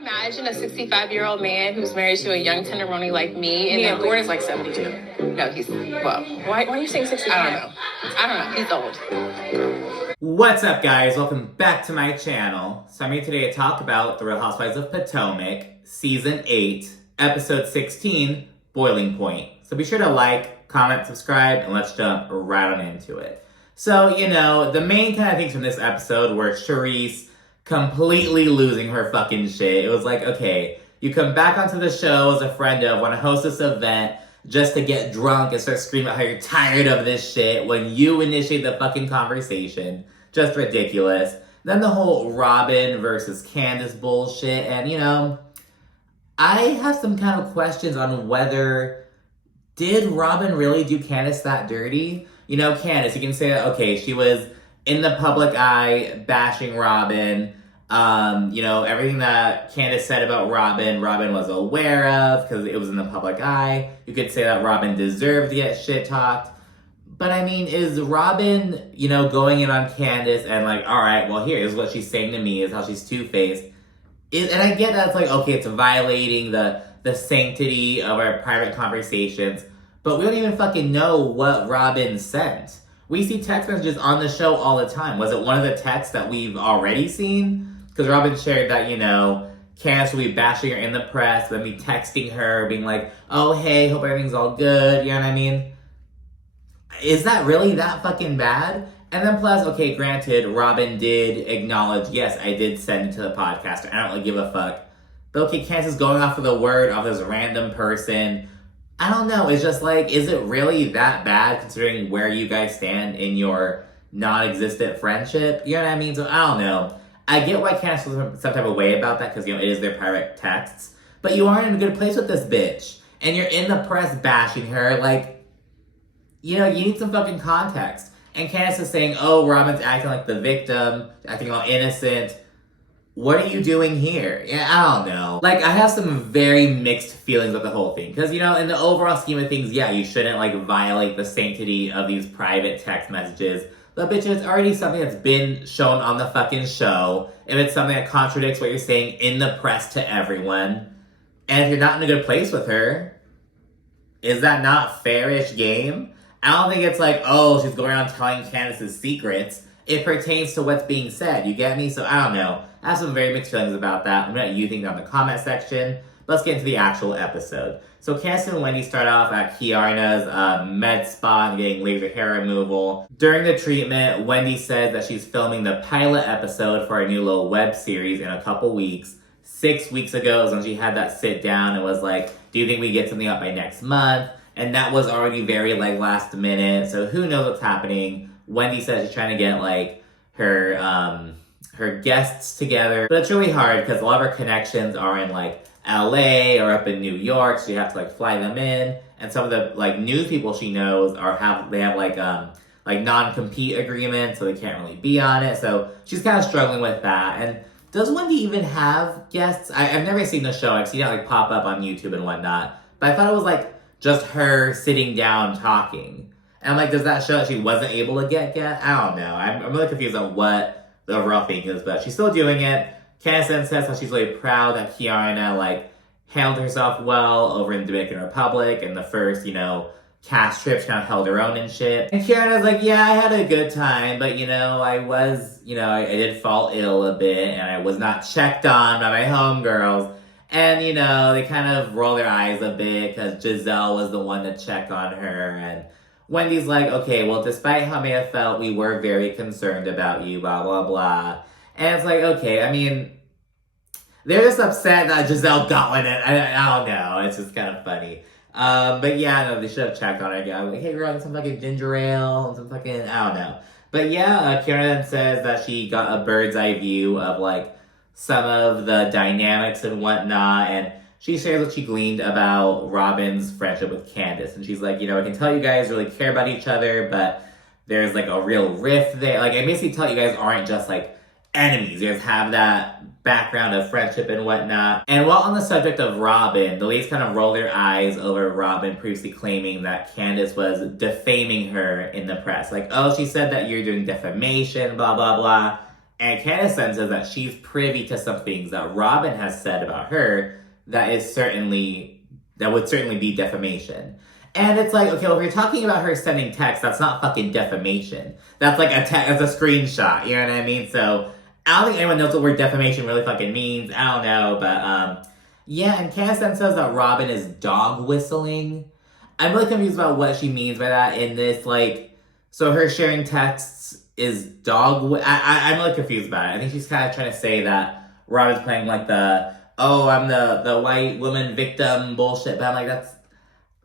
Imagine a 65-year-old man who's married to a young tenderoni like me. And yeah, Gordon's like 72. No, he's, well. Why are you saying 65? I don't know. He's old. What's up, guys? Welcome back to my channel. So I'm here today to talk about The Real Housewives of Potomac, Season 8, Episode 16, Boiling Point. So be sure to like, comment, subscribe, and let's jump right on into it. So, the main kind of things from this episode were Charisse completely losing her fucking shit. It was like, okay, you come back onto the show as a friend of, want to host this event just to get drunk and start screaming about how you're tired of this shit when you initiate the fucking conversation. Just ridiculous. Then the whole Robyn versus Candiace bullshit. And, I have some kind of questions on whether, did Robyn really do Candiace that dirty? Candiace, you can say that, okay, she was in the public eye bashing Robyn. Everything that Candiace said about Robyn was aware of because it was in the public eye. You could say that Robyn deserved to get shit talked. But I mean, is Robyn, going in on Candiace and like, all right, well, here's what she's saying to me is how she's two-faced. And I get that it's like, okay, it's violating the sanctity of our private conversations, but we don't even fucking know what Robyn sent. We see text messages on the show all the time. Was it one of the texts that we've already seen? Because Robyn shared that, Candiace will be bashing her in the press, then be texting her, being like, oh, hey, hope everything's all good, you know what I mean? Is that really that fucking bad? And then plus, okay, granted, Robyn did acknowledge, yes, I did send it to the podcaster. I don't really give a fuck. But okay, Candiace is going off of the word of this random person. I don't know. It's just like, is it really that bad considering where you guys stand in your non-existent friendship? You know what I mean? So I don't know. I get why Candiace feels some type of way about that because, it is their private texts. But you aren't in a good place with this bitch. And you're in the press bashing her. Like, you need some fucking context. And Candiace is saying, oh, Robyn's acting like the victim, acting all innocent. What are you doing here? Yeah, I don't know. Like, I have some very mixed feelings about the whole thing. Because, in the overall scheme of things, yeah, you shouldn't, violate the sanctity of these private text messages. But, bitch, it's already something that's been shown on the fucking show. If it's something that contradicts what you're saying in the press to everyone. And if you're not in a good place with her, is that not fairish game? I don't think it's like, oh, she's going around telling Candiace's secrets. It pertains to what's being said. You get me? So, I don't know. I have some very mixed feelings about that. Let me know what you think down in the comment section. Let's get into the actual episode. So Candiace and Wendy start off at Kiara's med spa and getting laser hair removal. During the treatment, Wendy says that she's filming the pilot episode for a new little web series in a couple weeks. 6 weeks ago is when she had that sit down and was like, do you think we get something up by next month? And that was already very last minute. So who knows what's happening. Wendy says she's trying to get her guests together. But it's really hard because a lot of her connections are in LA or up in New York, so you have to fly them in. And some of the news people she knows have non-compete agreements, so they can't really be on it. So she's kind of struggling with that. And does Wendy even have guests? I've never seen the show. I've seen it pop up on YouTube and whatnot. But I thought it was just her sitting down talking. And I'm like, does that show that she wasn't able to get guests? I don't know. I'm really confused on what the overall thing is, but she's still doing it. Candiace then says how she's really proud that Kiara handled herself well over in the Dominican Republic, and the first, cast trip, she kind of held her own and shit. And Kiara's like, yeah, I had a good time, but, I was, I did fall ill a bit, and I was not checked on by my homegirls. And, they kind of roll their eyes a bit, because Giselle was the one to check on her, and Wendy's like, okay, well, despite how I may have felt, we were very concerned about you, blah, blah, blah. And it's like, okay, I mean, they're just upset that Giselle got one. I don't know. It's just kind of funny. But yeah, no, they should have checked on her again. Like, hey, we're on some fucking ginger ale and some fucking, I don't know. But yeah, Kiara then says that she got a bird's eye view of some of the dynamics and whatnot. And she shares what she gleaned about Robyn's friendship with Candiace. And she's like, I can tell you guys really care about each other, but there's a real rift there. I basically tell you guys aren't just enemies. You guys have that background of friendship and whatnot. And while on the subject of Robyn, the ladies kind of roll their eyes over Robyn previously claiming that Candiace was defaming her in the press. Oh, she said that you're doing defamation, blah, blah, blah. And Candiace then says that she's privy to some things that Robyn has said about her that would certainly be defamation. And it's like, okay, well, if you're talking about her sending texts, that's not fucking defamation. That's like that's a screenshot, you know what I mean? So I don't think anyone knows what word defamation really fucking means. I don't know, but yeah, and Candiace then says that Robyn is dog whistling. I'm really confused about what she means by that in this, like, so her sharing texts is I'm really confused about it. I think she's kind of trying to say that Robyn's playing like I'm the white woman victim bullshit, but I'm like,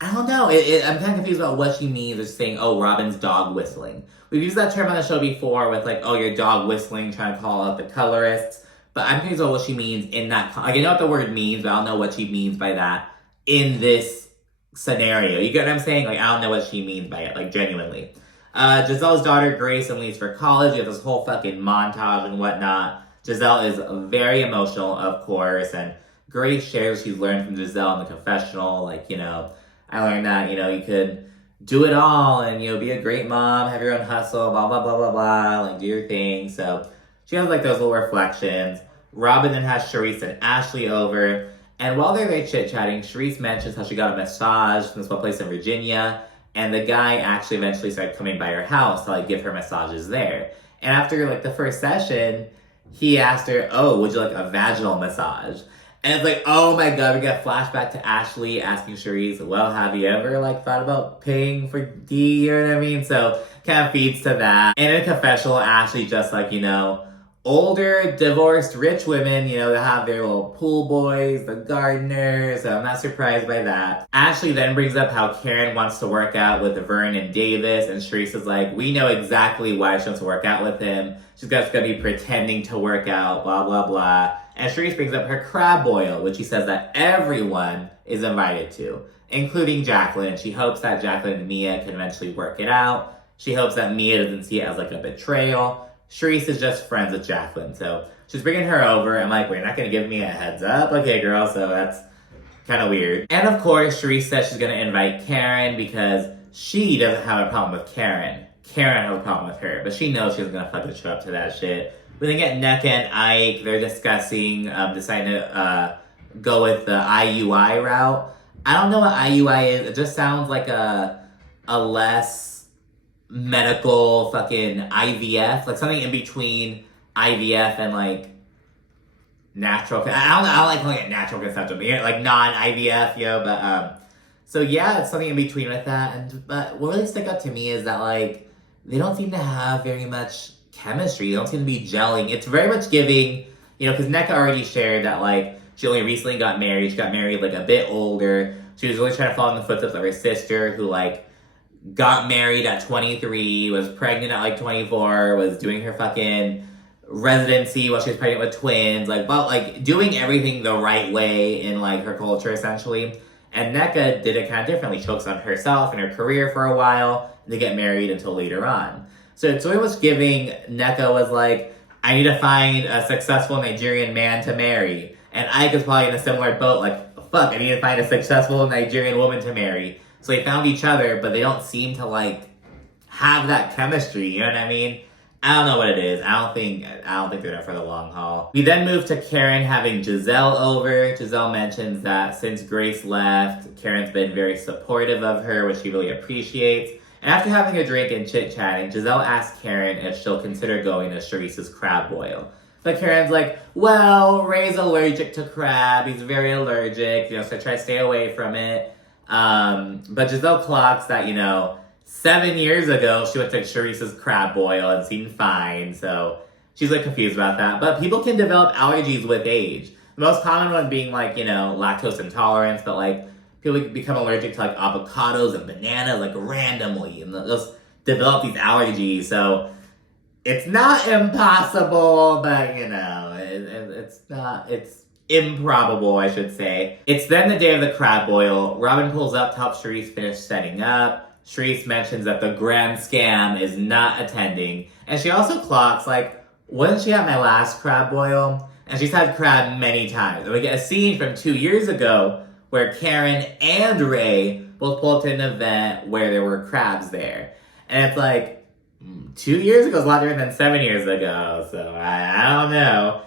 I don't know. I'm kind of confused about what she means as saying, Robyn's dog whistling. We've used that term on the show before with like, you're dog whistling, trying to call out the colorists. But I'm confused about what she means in that. Like, I know what the word means, but I don't know what she means by that in this scenario. You get what I'm saying? Like, I don't know what she means by it, like, genuinely. Giselle's daughter, Grace, leaves for college. You have this whole fucking montage and whatnot. Giselle is very emotional, of course, and Grace shares what she's learned from Giselle in the confessional. Like, I learned that, you could do it all and, be a great mom, have your own hustle, blah, blah, blah, blah, blah, like, do your thing. So she has, like, those little reflections. Robyn then has Charisse and Ashley over. And while they're there chit-chatting, Charisse mentions how she got a massage from this one place in Virginia. And the guy actually eventually started coming by her house to, like, give her massages there. And after, like, the first session, he asked her, would you like a vaginal massage? And it's like, oh my god, we got flashback to Ashley asking Charisse, well, have you ever, like, thought about paying for D, you know what I mean? So, kind of feeds to that. And in a confessional, Ashley just, like, older, divorced, rich women, that have their little pool boys, the gardeners, so I'm not surprised by that. Ashley then brings up how Karen wants to work out with Vern and Davis, and Charisse is like, we know exactly why she wants to work out with him. She's just gonna be pretending to work out, blah, blah, blah. And Charisse brings up her crab boil, which she says that everyone is invited to, including Jacqueline. She hopes that Jacqueline and Mia can eventually work it out. She hopes that Mia doesn't see it as, like, a betrayal. Charisse is just friends with Jacqueline, so she's bringing her over. I'm like, wait, you're not going to give me a heads up? Okay, girl, so that's kind of weird. And of course, Charisse says she's going to invite Karen because she doesn't have a problem with Karen. Karen has a problem with her, but she knows she's going to fucking show up to that shit. We then get Nneka and Ike. They're discussing, deciding to go with the IUI route. I don't know what IUI is. It just sounds like a less medical fucking IVF, like something in between IVF and like natural. I don't like calling it natural conception, but like non-IVF, but so yeah, it's something in between with that. But what really stuck out to me is that like they don't seem to have very much chemistry. They don't seem to be gelling. It's very much giving, because Nneka already shared that like she only recently got married. She got married like a bit older. She was really trying to follow in the footsteps of her sister, who like got married at 23, was pregnant at like 24, was doing her fucking residency while she was pregnant with twins, like doing everything the right way in like her culture essentially. And Nneka did it kind of differently. She focused on herself and her career for a while, and they get married until later on. So it's really much giving. Nneka was like, I need to find a successful Nigerian man to marry. And Ike is probably in a similar boat, like, fuck, I need to find a successful Nigerian woman to marry. So they found each other, but they don't seem to, like, have that chemistry, you know what I mean? I don't know what it is. I don't think they're there for the long haul. We then move to Karen having Giselle over. Giselle mentions that since Grace left, Karen's been very supportive of her, which she really appreciates. And after having a drink and chit-chatting, Giselle asks Karen if she'll consider going to Charisse's crab boil. But Karen's like, well, Ray's allergic to crab. He's very allergic, so try to stay away from it. But Giselle clocks that, 7 years ago, she went to Charisse's crab boil and seemed fine, so she's, like, confused about that. But people can develop allergies with age. The most common one being, like, lactose intolerance, but, like, people become allergic to, like, avocados and bananas, like, randomly, and they'll just develop these allergies, so it's not impossible, but, it's improbable, I should say. It's then the day of the crab boil. Robyn pulls up to help Charisse finish setting up. Charisse mentions that the grand scam is not attending. And she also clocks, like, wasn't she at my last crab boil? And she's had crab many times. And we get a scene from 2 years ago where Karen and Ray both pull up to an event where there were crabs there. And it's like, 2 years ago is a lot different than 7 years ago, so I don't know.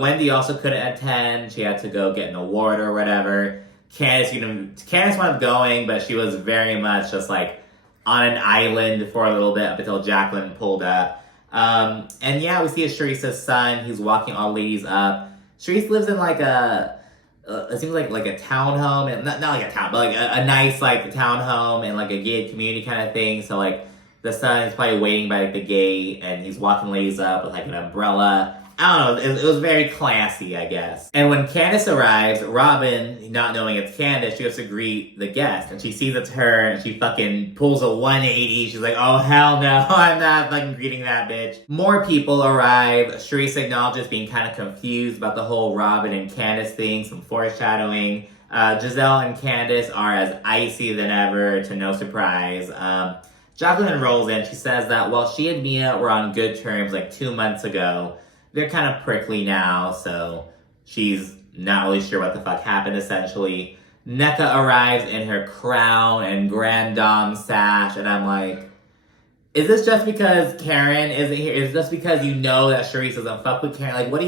Wendy also couldn't attend. She had to go get an award or whatever. Candiace wound up going, but she was very much just like on an island for a little bit up until Jacqueline pulled up. And yeah, we see Sharice's son. He's walking all ladies up. Sharice lives in like it seems like a townhome, and not like a town, but like a nice like townhome and like a gated community kind of thing. So like the son is probably waiting by like the gate, and he's walking ladies up with like an umbrella. I don't know, it was very classy, I guess. And when Candiace arrives, Robyn, not knowing it's Candiace, she has to greet the guest. And she sees it's her, and she fucking pulls a 180. She's like, oh, hell no, I'm not fucking greeting that bitch. More people arrive. Sharice acknowledges being kind of confused about the whole Robyn and Candiace thing, some foreshadowing. Giselle and Candiace are as icy than ever, to no surprise. Jacqueline rolls in. She says that while she and Mia were on good terms like 2 months ago, they're kind of prickly now, so she's not really sure what the fuck happened, essentially. Nneka arrives in her crown and grand dame sash, and I'm like, is this just because Karen isn't here? Is this just because you know that Sharice doesn't fuck with Karen? Like, what are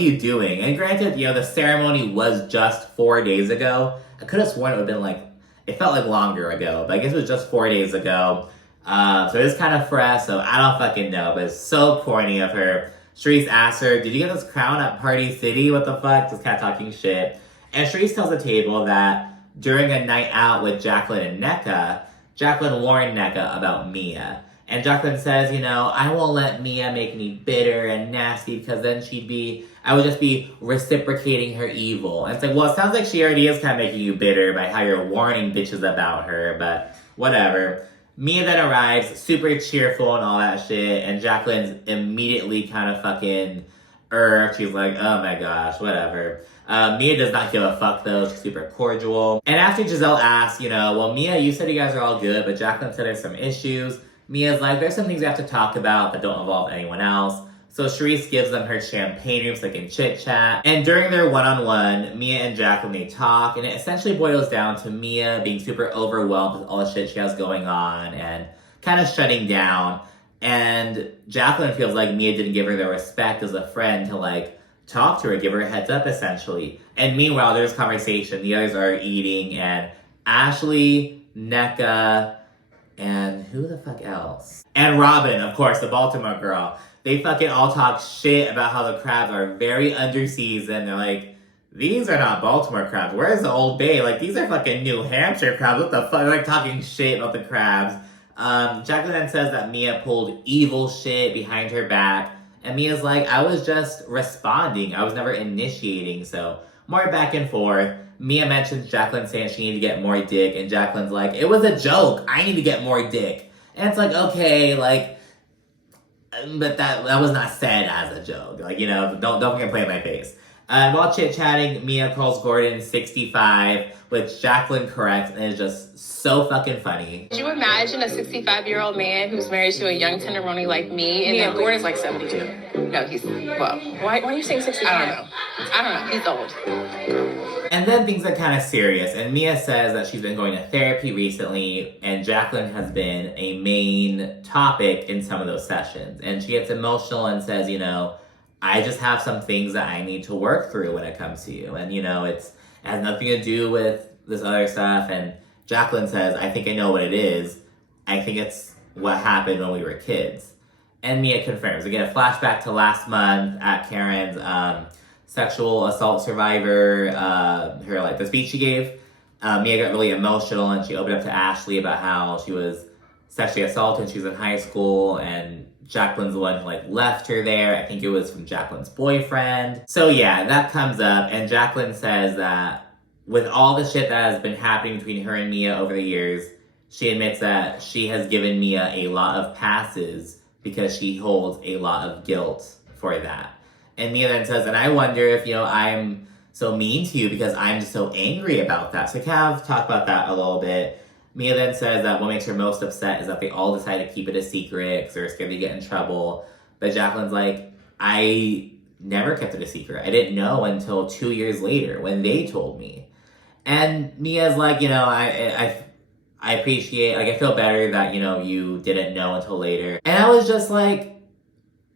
you doing? And granted, the ceremony was just 4 days ago. I could have sworn it would have been like, it felt like longer ago, but I guess it was just 4 days ago. So it's kind of fresh, so I don't fucking know, but it's so corny of her. Sharice asks her, did you get this crown at Party City? What the fuck? Just kind of talking shit. And Sharice tells the table that during a night out with Jacqueline and Nneka, Jacqueline warned Nneka about Mia. And Jacqueline says, I won't let Mia make me bitter and nasty because then I would just be reciprocating her evil. And it's like, well, it sounds like she already is kind of making you bitter by how you're warning bitches about her, but whatever. Mia then arrives, super cheerful and all that shit, and Jacqueline's immediately kind of fucking irked. She's like, oh my gosh, whatever. Mia does not give a fuck though, she's super cordial. And after Giselle asks, well, Mia, you said you guys are all good, but Jacqueline said there's some issues. Mia's like, there's some things we have to talk about that don't involve anyone else. So Sharice gives them her champagne room so they can chit-chat. And during their one-on-one, Mia and Jacqueline, they talk, and it essentially boils down to Mia being super overwhelmed with all the shit she has going on and kind of shutting down. And Jacqueline feels like Mia didn't give her the respect as a friend to, like, talk to her, give her a heads up, essentially. And meanwhile, there's conversation. The others are eating, and Ashley, Nneka, and who the fuck else? And Robyn, of course, the Baltimore girl. They fucking all talk shit about how the crabs are very underseasoned. They're like, these are not Baltimore crabs. Where's the Old Bay? Like, these are fucking New Hampshire crabs. What the fuck? They're like talking shit about the crabs. Jacqueline then says that Mia pulled evil shit behind her back. And Mia's like, I was just responding. I was never initiating. So, more back and forth. Mia mentions Jacqueline saying she needed to get more dick. And Jacqueline's like, it was a joke. I need to get more dick. And it's like, okay, like, but that was not said as a joke. Like, don't fucking play in my face. While chit-chatting, Mia calls Gordon 65, which Jacqueline corrects, and is just so fucking funny. Could you imagine a 65-year-old man who's married to a young tenderoni like me? And Yeah, Gordon's like 72. No, he's, well, Why are you saying 65? I don't know. He's old. And then things are kind of serious, and Mia says that she's been going to therapy recently, and Jacqueline has been a main topic in some of those sessions. And she gets emotional and says, I just have some things that I need to work through when it comes to you. And, it has nothing to do with this other stuff. And Jacqueline says, I think I know what it is. I think it's what happened when we were kids. And Mia confirms. We get a flashback to last month at Karen's sexual assault survivor, the speech she gave. Mia got really emotional and she opened up to Ashley about how she was sexually assaulted when she was in high school, and Jacqueline's the one who left her there. I think it was from Jacqueline's boyfriend. So yeah, that comes up, and Jacqueline says that with all the shit that has been happening between her and Mia over the years, she admits that she has given Mia a lot of passes because she holds a lot of guilt for that. And Mia then says, and I wonder if, I'm so mean to you because I'm just so angry about that. So kind of talk about that a little bit. Mia then says that what makes her most upset is that they all decide to keep it a secret because they're scared to get in trouble. But Jacqueline's like, I never kept it a secret. I didn't know until 2 years later when they told me. And Mia's like, I appreciate, like, I feel better that, you know, you didn't know until later. And I was just like,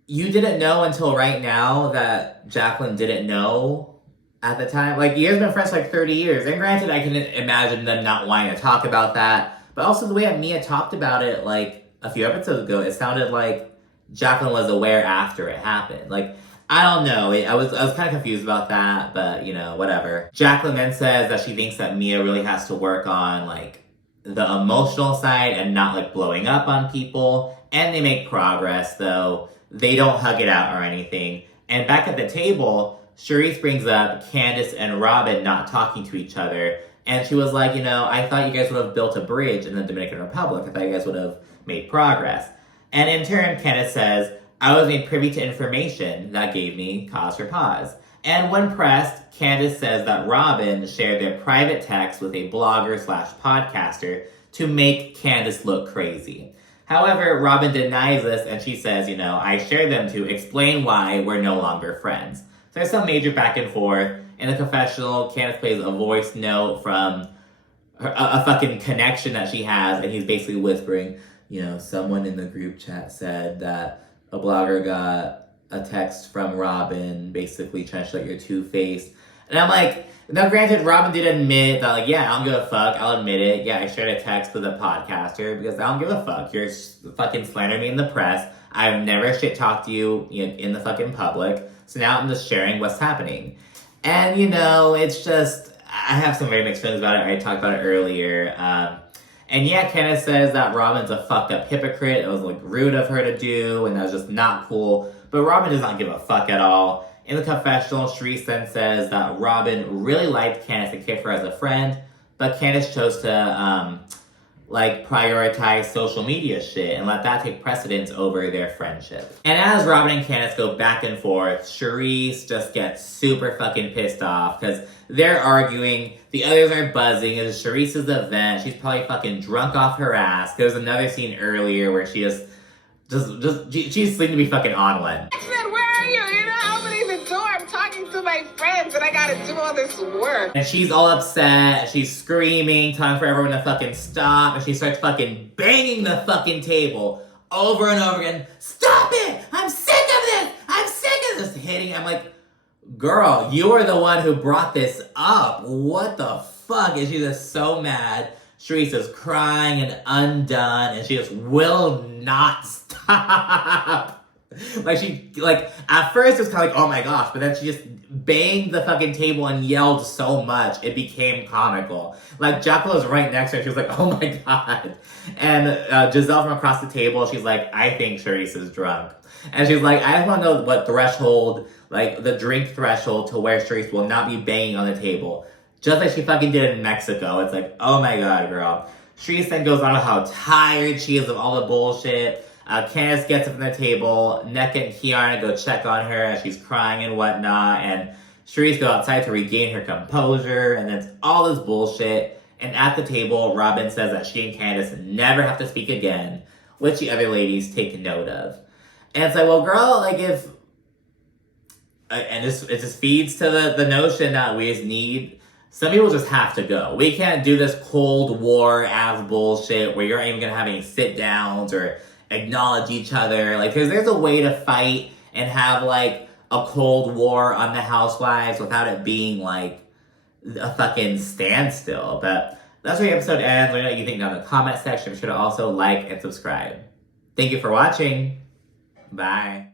you didn't know until right now that Jacqueline didn't know at the time. Like, you guys have been friends for like 30 years. And granted, I can imagine them not wanting to talk about that. But also the way that Mia talked about it, like, a few episodes ago, it sounded like Jacqueline was aware after it happened. Like, I don't know. I was kind of confused about that, but, you know, whatever. Jacqueline then says that she thinks that Mia really has to work on, like, the emotional side and not, like, blowing up on people. And they make progress, though. They don't hug it out or anything. And back at the table, Charisse brings up Candiace and Robyn not talking to each other. And she was like, you know, I thought you guys would have built a bridge in the Dominican Republic. I thought you guys would have made progress. And in turn, Candiace says, I was made privy to information that gave me cause for pause. And when pressed, Candiace says that Robyn shared their private text with a blogger/podcaster to make Candiace look crazy. However, Robyn denies this and she says, you know, I shared them to explain why we're no longer friends. So there's some major back and forth. In the confessional, Candiace plays a voice note from a fucking connection that she has, and he's basically whispering, you know, someone in the group chat said that a blogger got a text from Robyn basically trying to show that you're two-faced. And I'm like, now granted, Robyn did admit that, like, yeah, I don't give a fuck, I'll admit it. Yeah, I shared a text with a podcaster because I don't give a fuck. You're fucking slandering me in the press. I've never shit-talked you in the fucking public. So now I'm just sharing what's happening. And, you know, it's just, I have some very mixed feelings about it. I talked about it earlier. And yeah, Candiace says that Robyn's a fucked up hypocrite. It was, like, rude of her to do, and that was just not cool. But Robyn does not give a fuck at all. In the confessional, Charisse then says that Robyn really liked Candiace and cared for her as a friend, but Candiace chose to, prioritize social media shit and let that take precedence over their friendship. And as Robyn and Candiace go back and forth, Charisse just gets super fucking pissed off because they're arguing, the others are buzzing, it's Charisse's event, she's probably fucking drunk off her ass. There's another scene earlier where she she seemed to be fucking on one. Where are you? You know, opening the door. I'm talking to my friends and I gotta do all this work. And she's all upset, she's screaming, telling for everyone to fucking stop, and she starts fucking banging the fucking table over and over again. Stop it! I'm sick of this! I'm sick of this! Hitting, I'm like, girl, you are the one who brought this up. What the fuck? And she's just so mad. Charisse is crying and undone, and she just will not stop. At first it was kind of like, oh my gosh, but then she just banged the fucking table and yelled so much, it became comical. Like, Jacqueline was right next to her, she was like, oh my god. And Giselle from across the table, she's like, I think Charisse is drunk. And she's like, I just want to know what threshold, like, the drink threshold to where Charisse will not be banging on the table. Just like she fucking did in Mexico. It's like, oh my god, girl. Charisse then goes on about how tired she is of all the bullshit. Candiace gets up from the table. Nneka and Kiana go check on her as she's crying and whatnot. And Charisse goes outside to regain her composure. And it's all this bullshit. And at the table, Robyn says that she and Candiace never have to speak again, which the other ladies take note of. And it's like, well, girl, like, if... And it just feeds to the notion that we just need... Some people just have to go. We can't do this Cold War-ass bullshit where you're not even going to have any sit-downs or acknowledge each other. Like, there's a way to fight and have, like, a Cold War on the Housewives without it being, like, a fucking standstill. But that's where the episode ends. Let me know what you think down in the comment section. Be sure to also like and subscribe. Thank you for watching. Bye.